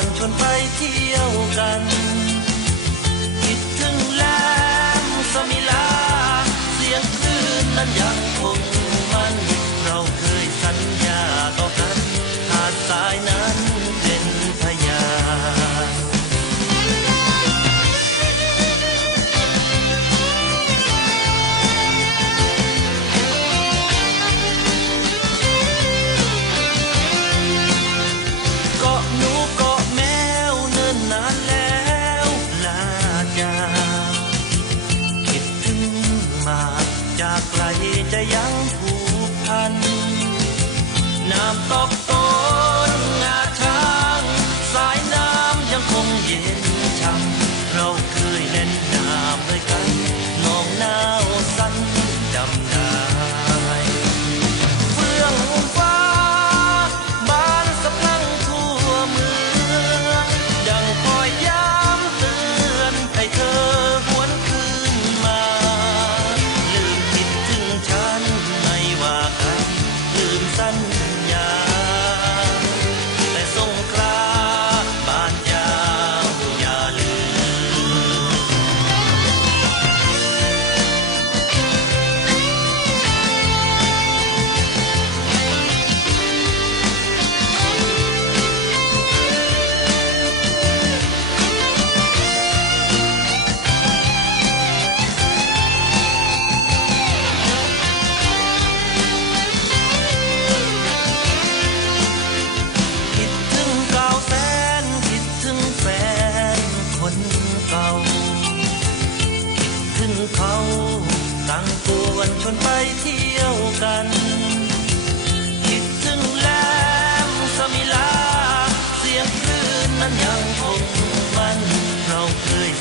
วนชวนไปเที่ยวกัน พัน น้ำตก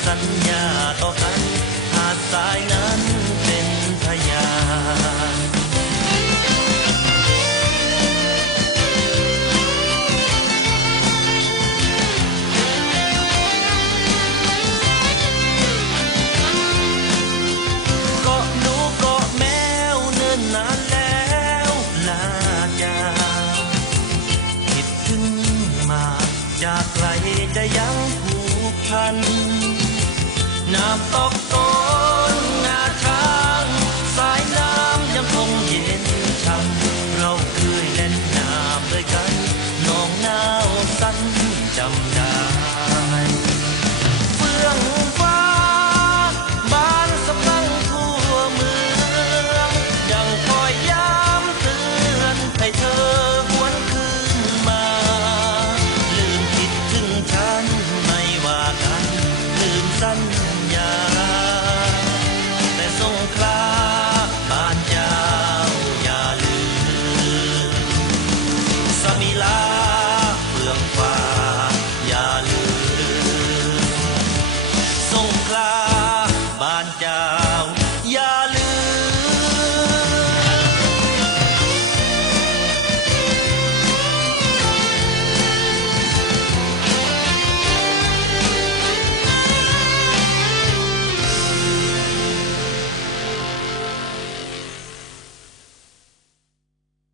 สัญญาต่อกันหาดทรายนั้นเป็นพยานเกาะหนูเกาะ น้ำตกต้นนาทางสายน้ำยังคงเย็นช่ำเราเคยเล่นน้ำด้วยกันนองนาวสันจำได้